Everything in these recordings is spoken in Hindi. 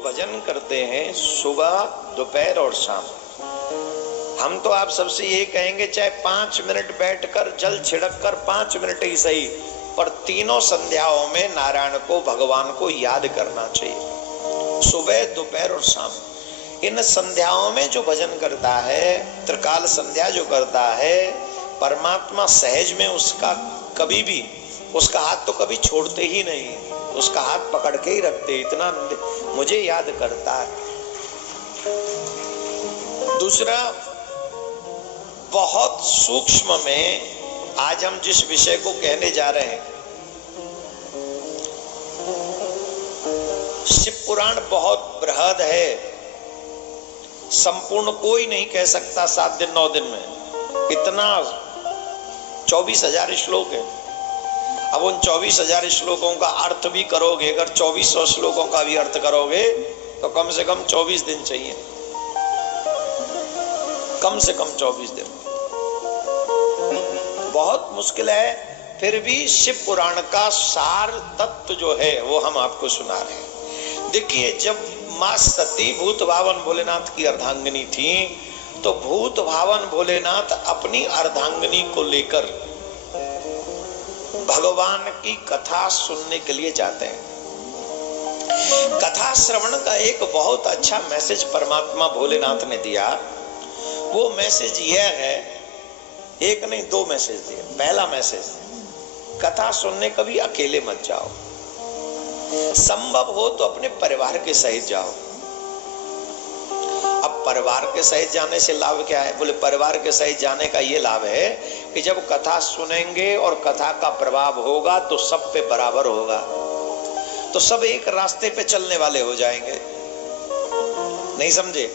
भजन करते हैं सुबह, दोपहर और शाम। हम तो आप सबसे ये कहेंगे चाहे 5 मिनट बैठकर जल छिड़क कर 5 मिनट ही सही, पर तीनों संध्याओं में नारायण को, भगवान को याद करना चाहिए। सुबह, दोपहर और शाम इन संध्याओं में जो भजन करता है, त्रिकाल संध्या जो करता है, परमात्मा सहज में उसका कभी भी, उसका हाथ तो कभी छोड़ते ही नहीं, उसका हाथ पकड़ के ही रखते, इतना मुझे याद करता है। दूसरा, बहुत सूक्ष्म में आज हम जिस विषय को कहने जा रहे हैं, शिव पुराण बहुत बृहद है, संपूर्ण कोई नहीं कह सकता 7 दिन 9 दिन में। इतना 24,000 श्लोक है। अब उन 24,000 श्लोकों का अर्थ भी करोगे, अगर 2400 श्लोकों का भी अर्थ करोगे तो कम से कम 24 दिन चाहिए, कम से कम 24 दिन, बहुत मुश्किल है। फिर भी शिव पुराण का सार तत्व जो है वो हम आपको सुना रहे हैं। देखिए, जब मां सती भूत भावन भोलेनाथ की अर्धांगिनी थी, तो भूत भावन भोलेनाथ अपनी अर्धांगिनी को लेकर भगवान की कथा सुनने के लिए जाते हैं। कथा श्रवण का एक बहुत अच्छा मैसेज परमात्मा भोलेनाथ ने दिया। वो मैसेज यह है, एक नहीं 2 मैसेज दिए। पहला मैसेज, कथा सुनने कभी अकेले मत जाओ, संभव हो तो अपने परिवार के सहित जाओ। अब परिवार के सहित जाने से लाभ क्या है? बोले परिवार के सहित जाने का ये लाभ है कि जब कथा सुनेंगे और कथा का प्रभाव होगा तो सब पे बराबर होगा, तो सब एक रास्ते पे चलने वाले हो जाएंगे। नहीं समझे?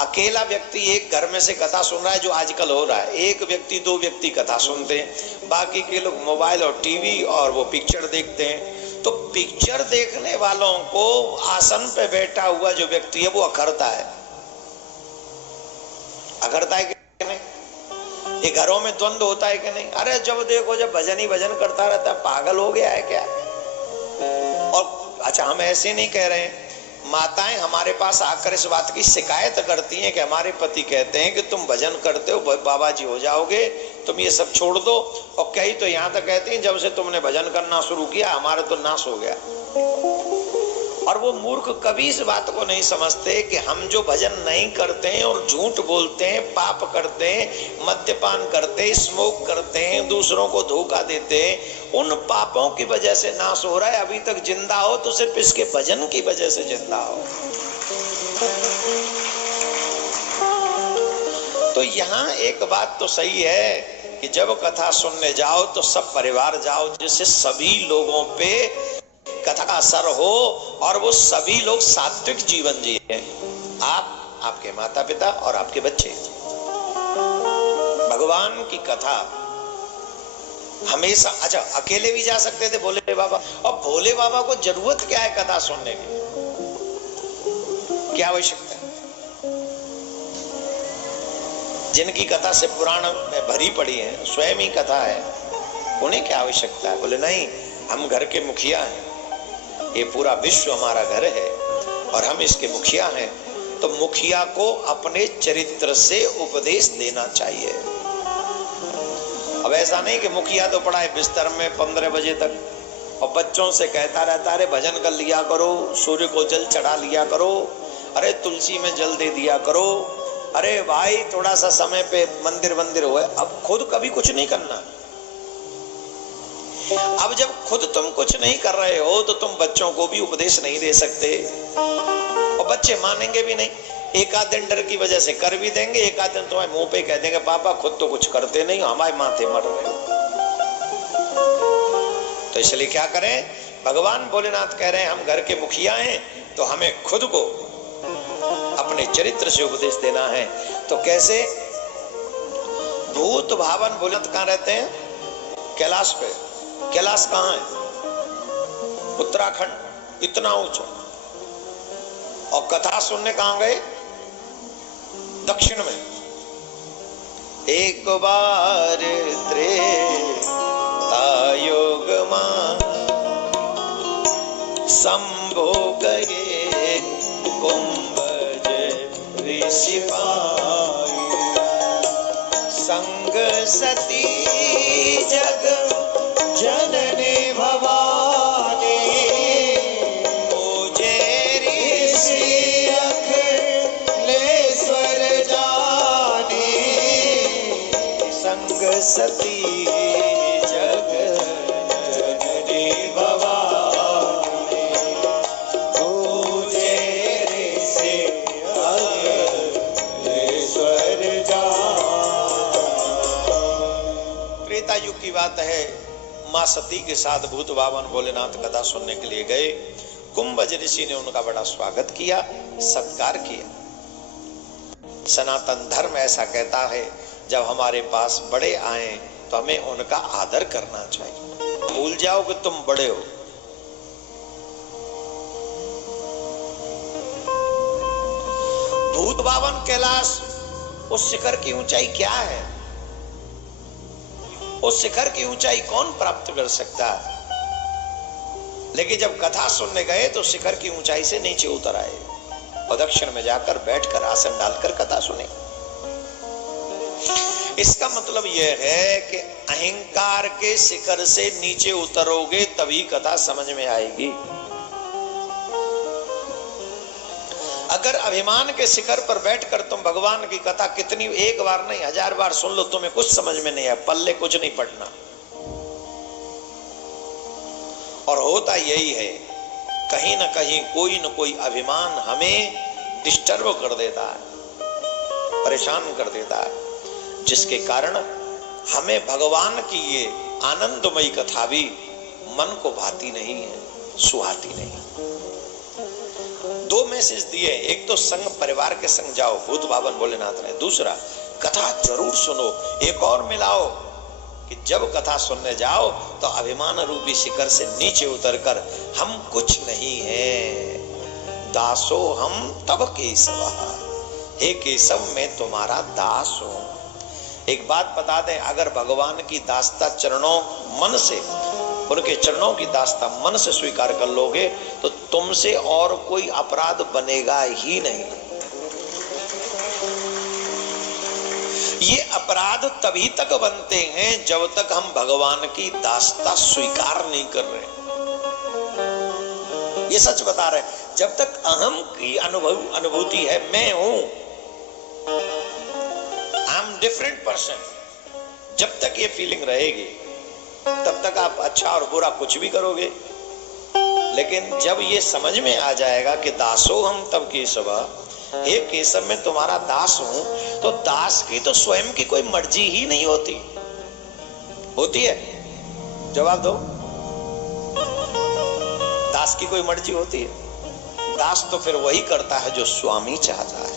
अकेला व्यक्ति एक घर में से कथा सुन रहा है, जो आजकल हो रहा है, एक व्यक्ति 2 व्यक्ति कथा सुनते हैं, बाकी के लोग मोबाइल और टीवी और वो पिक्चर देखते हैं। तो पिक्चर देखने वालों को आसन पे बैठा हुआ जो व्यक्ति है वो अखरता है, अखरता है कि नहीं? ये घरों में द्वंद्व होता है कि नहीं? अरे जब देखो जब भजन ही भजन करता रहता है, पागल हो गया है क्या? और अच्छा, हम ऐसे नहीं कह रहे हैं, माताएं हमारे पास आकर इस बात की शिकायत करती हैं कि हमारे पति कहते हैं कि तुम भजन करते हो, बाबा जी हो जाओगे, तुम ये सब छोड़ दो। और कई तो यहाँ तक कहती हैं जब से तुमने भजन करना शुरू किया हमारा तो नाश हो गया। और वो मूर्ख कभी इस बात को नहीं समझते कि हम जो भजन नहीं करते हैं और झूठ बोलते हैं, पाप करते हैं, मद्यपान करते हैं, स्मोक करते हैं, दूसरों को धोखा देते हैं, उन पापों की वजह से नाश हो रहा है। अभी तक जिंदा हो तो सिर्फ इसके भजन की वजह से जिंदा हो। तो यहाँ एक बात तो सही है कि जब कथा सुनने जाओ तो सब परिवार जाओ, जिससे सभी लोगों पे कथा का असर हो और वो सभी लोग सात्विक जीवन जिए। आप, आपके माता पिता और आपके बच्चे। भगवान की कथा हमेशा, अच्छा अकेले भी जा सकते थे भोले बाबा, और भोले बाबा को जरूरत क्या है कथा सुनने की? क्या आवश्यकता है? जिनकी कथा से पुराण में भरी पड़ी है, स्वयं ही कथा है, उन्हें क्या आवश्यकता है? बोले नहीं, हम घर के मुखिया हैं, ये पूरा विश्व हमारा घर है और हम इसके मुखिया हैं, तो मुखिया को अपने चरित्र से उपदेश देना चाहिए। अब ऐसा नहीं कि मुखिया तो पड़ा है बिस्तर में 15 बजे तक और बच्चों से कहता रहता है अरे भजन कर लिया करो, सूर्य को जल चढ़ा लिया करो, अरे तुलसी में जल दे दिया करो, अरे भाई थोड़ा सा समय पे मंदिर वंदिर हुए। अब खुद कभी कुछ नहीं करना। अब जब खुद तुम कुछ नहीं कर रहे हो तो तुम बच्चों को भी उपदेश नहीं दे सकते, और बच्चे मानेंगे भी नहीं। एक आध दिन डर की वजह से कर भी देंगे, एक आध दिन तुम्हारे मुंह पे कह देंगे पापा खुद तो कुछ करते नहीं, हमारे माथे मर रहे हो। तो इसलिए क्या करें? भगवान भोलेनाथ कह रहे हैं हम घर के मुखिया हैं, तो हमें खुद को अपने चरित्र से उपदेश देना है। तो कैसे? भूत भावन भोलेनाथ कहाँ रहते हैं? कैलाश पे। कैलाश कहाँ है? उत्तराखंड, इतना ऊंचा। और कथा सुनने कहाँ गए? दक्षिण में। एक बार त्रेतायुग मां शंभो गए बात है, माँ सती के साथ भूत बावन भोलेनाथ कथा सुनने के लिए गए। कुंभज ऋषि ने उनका बड़ा स्वागत किया, सत्कार किया। सनातन धर्म ऐसा कहता है, जब हमारे पास बड़े आए तो हमें उनका आदर करना चाहिए। भूल जाओ कि तुम बड़े हो। भूत बावन कैलाश, उस शिखर की ऊंचाई क्या है? उस शिखर की ऊंचाई कौन प्राप्त कर सकता है? लेकिन जब कथा सुनने गए तो शिखर की ऊंचाई से नीचे उतर आए और दक्षिण में जाकर बैठकर आसन डालकर कथा सुने। इसका मतलब यह है कि अहंकार के शिखर से नीचे उतरोगे तभी कथा समझ में आएगी। अगर अभिमान के शिखर पर बैठकर तुम भगवान की कथा कितनी एक बार नहीं 1000 बार सुन लो, तुम्हें कुछ समझ में नहीं आया, पल्ले कुछ नहीं पड़ना। और होता यही है, कहीं ना कहीं कोई न कोई अभिमान हमें डिस्टर्ब कर देता है, परेशान कर देता है, जिसके कारण हमें भगवान की ये आनंदमयी कथा भी मन को भाती नहीं है, सुहाती नहीं। 2 मैसेज दिए, एक तो संग परिवार के संग जाओ, भूत बावन भोलेनाथ ने। दूसरा, कथा जरूर सुनो। एक और मिलाओ कि जब कथा सुनने जाओ तो अभिमान रूपी शिखर से नीचे उतरकर हम कुछ नहीं है, दासो हम तब केशव, हे केशव मैं तुम्हारा दास हूं। एक बात बता दें, अगर भगवान की दासता चरणों मन से, उनके चरणों की दासता मन से स्वीकार कर लोगे तो तुमसे और कोई अपराध बनेगा ही नहीं। ये अपराध तभी तक बनते हैं जब तक हम भगवान की दासता स्वीकार नहीं कर रहे। ये सच बता रहे, जब तक अहम की अनुभूति है, मैं हूं, आई एम डिफरेंट पर्सन, जब तक ये फीलिंग रहेगी तब तक आप अच्छा और बुरा कुछ भी करोगे। लेकिन जब ये समझ में आ जाएगा कि दासो हम तब केशव, हे केशव मैं तुम्हारा दास हूं, तो दास की तो स्वयं की कोई मर्जी ही नहीं होती। होती है? जवाब दो। दास की कोई मर्जी होती है? दास तो फिर वही करता है जो स्वामी चाहता है।